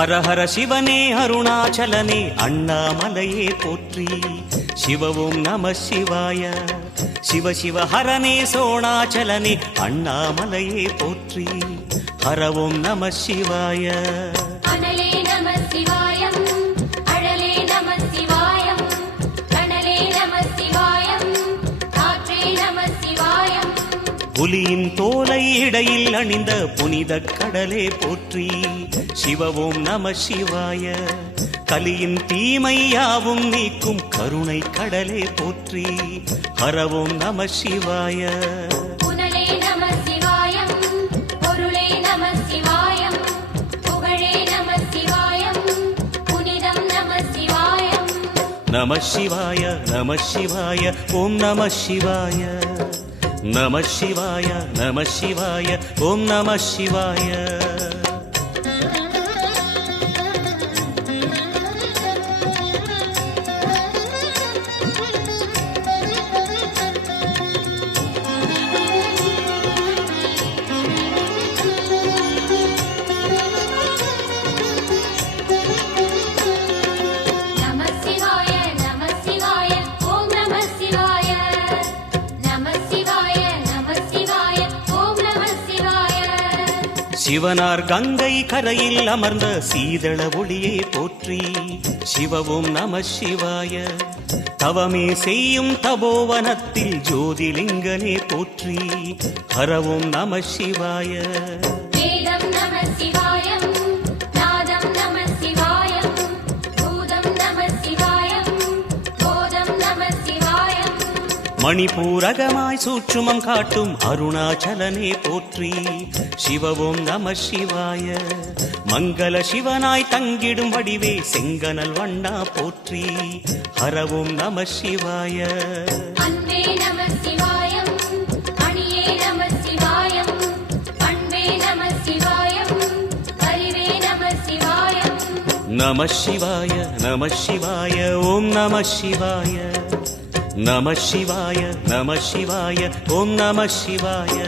ஹர ஹர சிவனே அருணாச்சலனே அண்ணாமலையே போற்றி. சிவ ஓம் நம சிவாய. சிவ சிவ ஹரனே சோணாச்சலனே அண்ணாமலையே போற்றி. ஹர ஓம் நம சிவாய. அனலே நம சிவாயம், அழலே நம சிவாயம், கனலே நம சிவாயம், காற்றே நம சிவாயம். புலியின் தோலை இடையில் அணிந்த புனித கடலே போற்றி. சிவ ஓம் நம சிவாய. கலியின் தீமையாவும் நீக்கும் கருணை கடலே போற்றி. ஹர ஓம் நம சிவாய. புனலே நம சிவாயம், பொருளே நம சிவாயம், புகழே நம சிவாயம், புனிதம் நம சிவாயம். நம சிவாய நம சிவாய ஓம் நம சிவாய. நம சிவாய நம சிவாய ஓம் நம சிவாய. நம சிவாய நம சிவாய ஓம் நம சிவாய. நம சிவாய நம சிவாய ஓம் நம சிவாய. சிவனார் கங்கை கரையில் அமர்ந்த சீதள ஒளியே போற்றி. சிவ ஓம் நம சிவாய. தவமே செய்யும் தபோவனத்தில் ஜோதிலிங்கனே போற்றி. ஹர ஓம் நம சிவாய. வேதம் நம சிவாயம், நாதம் நம சிவாயம், பூதம் நம சிவாயம், போதம் நம சிவாயம். மணிபூரகமாய் சூட்சுமம் காட்டும் அருணாச்சலனே போற்றி. சிவ ஓம் நம சிவாய. மங்கள சிவனாய் தங்கிடும் வடிவே செங்கனல் வண்ணா போற்றி. ஹர ஓம் நம சிவாய. அன்பே நம சிவாயம், அணியே நம சிவாயம், அன்பே நம சிவாயம், அறிவே நம சிவாயம். நம சிவாய நம சிவாய ஓம் நம சிவாய. நம சிவாய நம சிவாய ஓம் நம சிவாய.